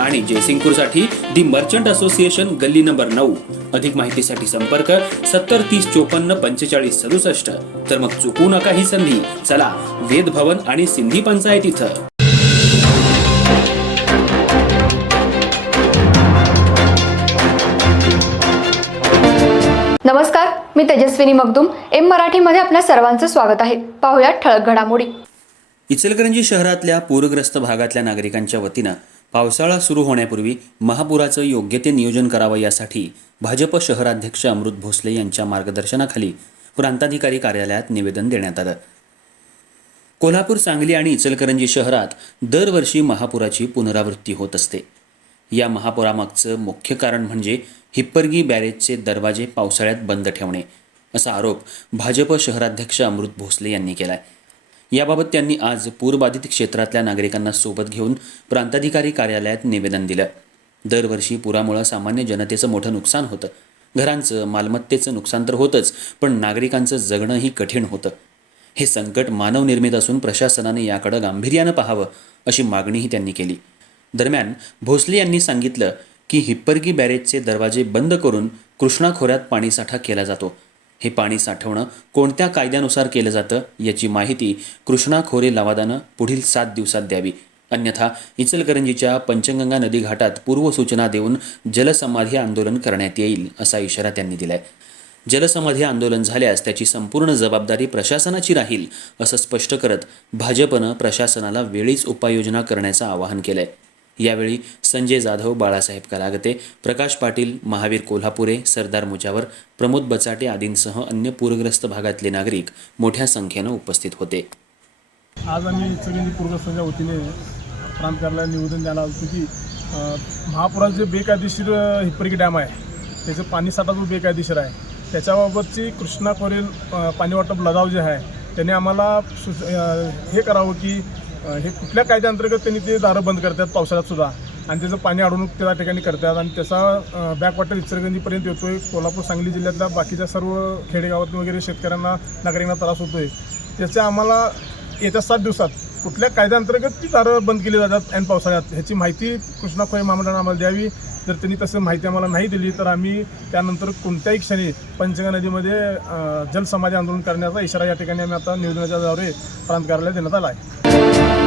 आणि जयसिंगपूरसाठी the merchant association गल्ली नंबर नऊ. अधिक माहितीसाठी संपर्क सत्तर तीस चोपन्न पंचेचाळीस सदुसष्ट. तर मग चुकू नका ही संधी. चला वेद भवन आणि सिंधी पंचायत इथं. नमस्कार मी तेजस्विनी मगदुम. एम मराठीमध्ये आपल्या सर्वांचं स्वागत आहे. पाहुयात ठळक घडामोडी. इचलकरंजी शहरातल्या पूरग्रस्त भागातल्या नागरिकांच्या वतीनं पावसाळा सुरू होण्यापूर्वी महापुराचं योग्य ते नियोजन करावं यासाठी भाजप शहराध्यक्ष अमृत भोसले यांच्या मार्गदर्शनाखाली प्रांताधिकारी कार्यालयात निवेदन देण्यात आलं. कोल्हापूर सांगली आणि इचलकरंजी शहरात दरवर्षी महापुराची पुनरावृत्ती होत असते. या महापुरामागचं मुख्य कारण म्हणजे हिप्परगी बॅरेजचे दरवाजे पावसाळ्यात बंद ठेवणे असा आरोप भाजप शहराध्यक्ष अमृत भोसले यांनी केला आहे याबाबत त्यांनी आज पूरबाधित क्षेत्रातल्या नागरिकांना सोबत घेऊन प्रांताधिकारी कार्यालयात निवेदन दिलं. दरवर्षी पुरामुळं सामान्य जनतेचं मोठं नुकसान होतं. घरांचं मालमत्तेचं नुकसान तर होतंच पण नागरिकांचं जगणंही कठीण होतं. हे संकट मानवनिर्मित असून प्रशासनाने याकडं गांभीर्यानं पाहावं अशी मागणीही त्यांनी केली. दरम्यान भोसले यांनी सांगितलं की हिप्परगी बॅरेजचे दरवाजे बंद करून कृष्णा खोऱ्यात पाणीसाठा केला जातो. हे पाणी साठवणं कोणत्या कायद्यानुसार केलं जातं याची माहिती कृष्णा खोरे लवादानं पुढील सात दिवसात द्यावी. अन्यथा इचलकरंजीच्या पंचगंगा नदी घाटात पूर्वसूचना देऊन जलसमाधी आंदोलन करण्यात येईल असा इशारा त्यांनी दिलाय. जलसमाधी आंदोलन झाल्यास त्याची संपूर्ण जबाबदारी प्रशासनाची राहील असं स्पष्ट करत भाजपनं प्रशासनाला वेळीच उपाययोजना करण्याचं आवाहन केलं आहे यावेळी संजय जाधव बाळासाहेब कलागते प्रकाश पाटील महावीर कोल्हापुरे सरदार मुजावर प्रमोद बचाटे आदींसह अन्य पूरग्रस्त भागातले नागरिक मोठ्या संख्येनं उपस्थित होते. आज आम्ही सगळ्यांनी पूरग्रस्तांच्या वतीने प्रांत कार्यालयाला निवेदन द्यायला होतं की महापुराचं महापुरात जे बेकायदेशीर अ, डॅम आहे त्याचं पाणी साठा जो बेकायदेशीर आहे. त्याच्याबाबतची कृष्णा खोरेल पाणी वाटप लढाव जे आहे त्याने आम्हाला सु हे करावं की हे कुठल्या कायद्याअंतर्गत त्यांनी ते दारं बंद करतात पावसाळ्यात सुद्धा? आणि त्याचं पाणी अडवणूक त्या ठिकाणी करतात आणि त्याचा बॅकवॉटर इचलगंजीपर्यंत येतोय. कोल्हापूर सांगली जिल्ह्यातल्या बाकीच्या सर्व खेडेगावात वगैरे शेतकऱ्यांना नागरिकांना त्रास होतोय. त्याचे आम्हाला येत्या सात दिवसात कुठल्या कायद्याअंतर्गत ती दारं बंद केली जातात ऐन पावसाळ्यात ह्याची माहिती कृष्णा खोय महामंडळानं आम्हाला द्यावी. जर त्यांनी तसं माहिती आम्हाला नाही दिली तर आम्ही त्यानंतर कोणत्याही क्षणी पंचगंगा नदीमध्ये जलसमाज जलसमाधी आंदोलन करण्याचा इशारा या ठिकाणी आम्ही आता निवेदनाच्या द्वारे प्रांत कार्यालयात देण्यात आला आहे.